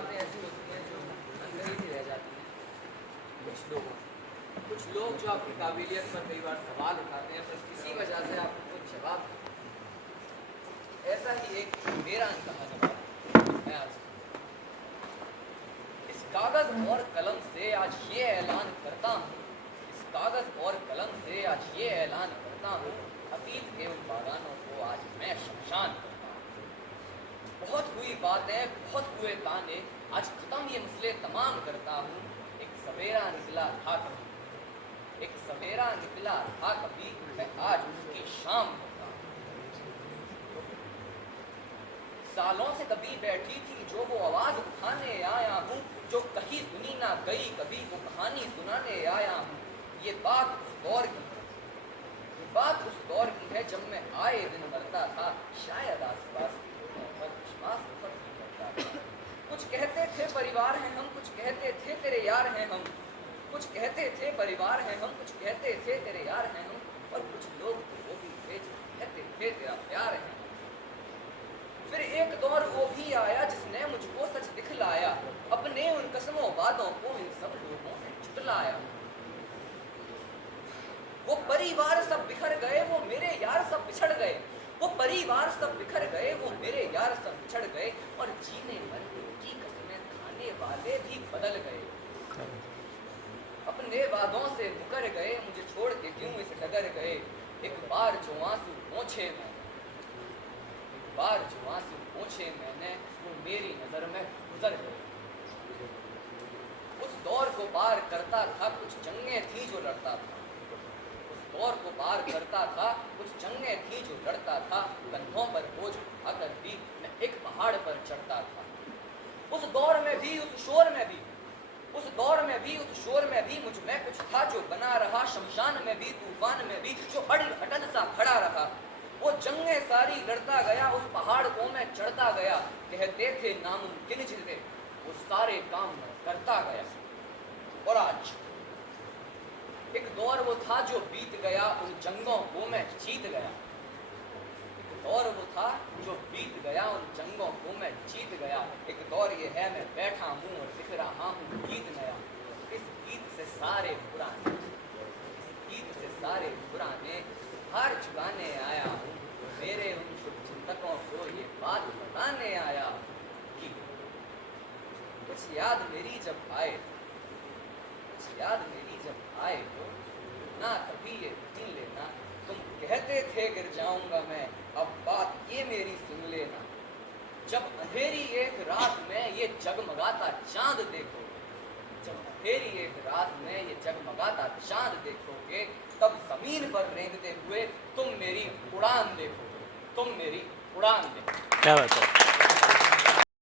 बातें ऐसी होती हैं जो अंदर ही रह जाती हैं कुछ लोगों से। कुछ लोग जो आपकी काबिलियत पर कई बार सवाल उठाते हैं पर किसी वजह से आपको कुछ जवाब नहीं देते। ऐसा ही एक मेरा अनकहा जवाब मैं आज इस कागज और कलम से आज ये ऐलान करता हूँ, इस कागज और कलम से आज ये ऐलान करता हूँ, अतीत के उन बागानों को आज मैं शमशान करता हूँ। बहुत हुई बातें, बहुत हुए ताने, आज खत्म ये मसले तमाम करता हूँ। एक सवेरा निकला था कभी, एक सवेरा निकला था कभी, मैं आज उसकी शाम करता हूँ। सालों से कभी बैठी थी जो वो आवाज उठाने आया हूँ, जो कहीं सुनी ना गई कभी वो कहानी सुनाने आया हूँ। ये बात उस दौर की है, ये बात उस दौर की है जब मैं आए दिन मरता था, शायद आसपास के लोगों पर विश्वास ऊपर नहीं करता था। कुछ कहते थे परिवार हैं हम, कुछ कहते थे तेरे यार हैं हम, कुछ कहते थे परिवार हैं हम, कुछ कहते थे तेरे यार हैं हम, और कुछ लोग तो वो भी थे जो कहते थे तेरा प्यार है। फिर एक दौर वो भी आया जिसने मुझको सच दिखलाया, अपने उन कसमों वादों को इन सब लोगों ने झुटलाया। वो परिवार सब बिखर गए, वो मेरे यार सब बिछड़ गए, वो परिवार सब बिखर गए, वो मेरे यार सब बिछड़ गए, और जीने मरने की कसमें खाने वाले भी बदल गए। अपने वादों से मुकर गए, मुझे छोड़ के क्यों इस डगर गए। एक बार जो आंसू पोंछे मैंने, एक बार जो आंसू पोंछे मैंने, वो मेरी नजर में गुजर गए। उस दौर को पार करता था, कुछ जंगें थी जो लड़ता था, उस दौर को पार करता था, कुछ जंगें थी जो लड़ता था, कंधों पर बोझ उठाकर भी मैं एक पहाड़ पर चढ़ता था। उस दौर में भी, उस शोर में भी, उस दौर में भी, उस शोर में भी मुझ में कुछ था जो बना रहा, शमशान में भी, तूफान में भी जो अटल सा खड़ा रहा। वो जंगें सारी लड़ता गया, उस पहाड़ को मैं चढ़ता गया, कहते थे नामुमकिन जिसे, वो सारे काम मैं करता गया। और आज एक दौर वो था जो बीत गया, उन जंगों को मैं जीत गया। एक दौर वो था जो बीत गया, उन जंगों को मैं जीत गया। एक दौर ये है मैं बैठा हूँ और लिख रहा हूँ गीत नया। इस गीत से सारे पुराने, इस गीत से सारे पुराने हार चुकाने आया हूँ। मेरे उन शुभ चिंतकों को ये बात बताने आया कि कुछ याद मेरी जब आए, कुछ याद मेरी जब आए तो ना कभी ये दिन लेना, तुम कहते थे गिर जाऊंगा मैं, अब बात ये मेरी सुन लेना। जब अंधेरी एक रात में ये जगमगाता चांद देखोगे, जब अंधेरी एक रात में ये जगमगाता चांद देखोगे, तब जमीन पर रेंगते हुए तुम मेरी उड़ान देखोगे, तुम मेरी उड़ान देखोगे। क्या बात है।